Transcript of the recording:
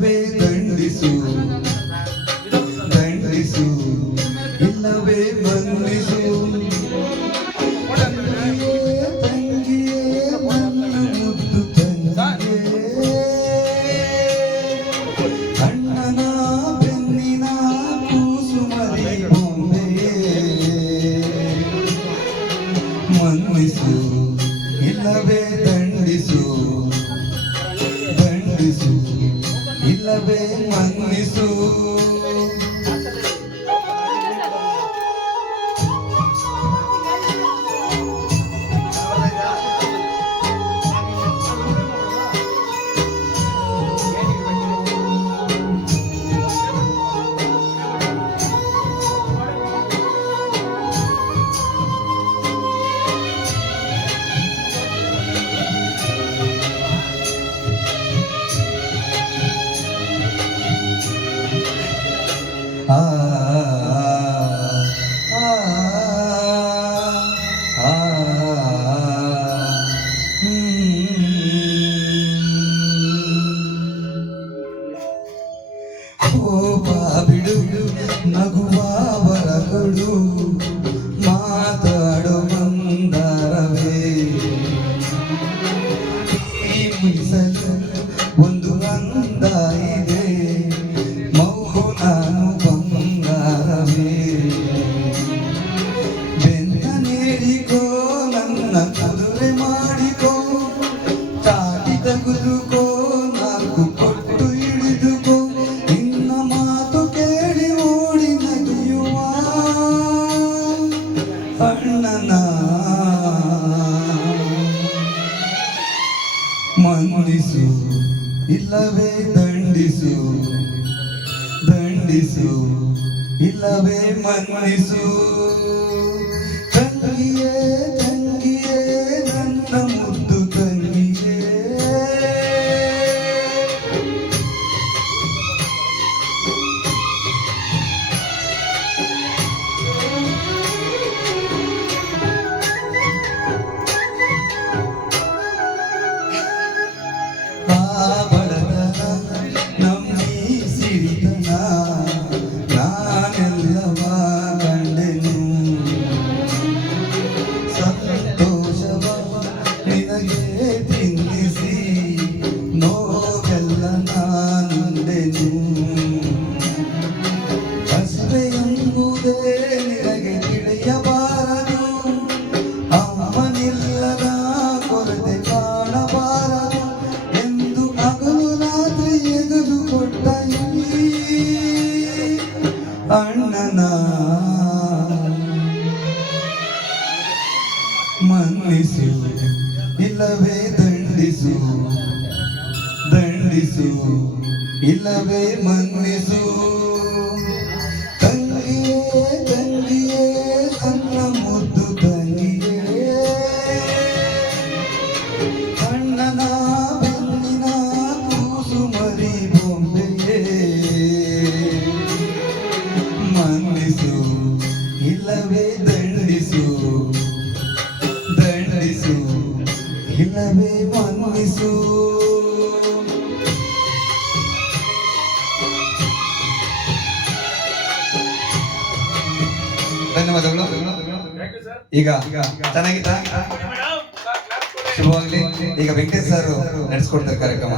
ಇಲ್ಲವೇ ದಂಡಿಸು ದಂಡಿಸು ಇಲ್ಲವೇ ಬಂದಿಸು ಮನ್ನಿಸು ಕೋಪ ಬಿಡು, ನಗುವ ವರಗಳು ಮಾತಾಡು ಮಂದಾರವೇ. ಈ ಮೀಸಲು ಒಂದು ಅಂದ ಇದೆ ಮೌನಾನು ಬಂಗಾರವೇ. ಬೆನ್ನ ನೀಡಿಕೋ ನನ್ನ ಕುದುರೆ ಮಾಡಿಕೋ ತಾಟಿ ತಗುಲುಕೋ ಮನ್ನಿಸು ಇಲ್ಲವೇ ದಂಡಿಸು ದಂಡಿಸು ಇಲ್ಲವೇ ಮನ್ನಿಸು ತಂಗಿಯೇ ನಾನುಂಡೆನು. ಹಸಿವೆ ಎಂಬುದೇ ನಿನಗೆ ತಿಳಿಯಬಾರದು ಅಮ್ಮನಿಲ್ಲದ ಕೊರತೆ ಕಾಣಬಾರದು ಎಂದು ಹಗಲು ರಾತ್ರಿ ಎಗದು ಕೊಟ್ಟ ಅಣ್ಣನ ಮನ್ನಿಸು, ಇಲ್ಲವೇ ದಂಡಿಸು. ದಂಡಿಸು ಇಲ್ಲವೇ ಮನ್ನಿಸು. ತಂಗಿಯೇ ಮುದ್ದು ಕೂಸು ಮರಿ ಮನ್ನಿಸು ಇಲ್ಲವೇ ಮನ್ನಿಸು. ಈಗ ಚೆನ್ನಾಗಿತ್ತ ಶುಭವಾಗ್ಲಿ. ಈಗ ವೆಂಕಟೇಶ್ ಸರ್ ನಡೆಸ್ಕೊಡ್ತಾರೆ ಕಾರ್ಯಕ್ರಮ.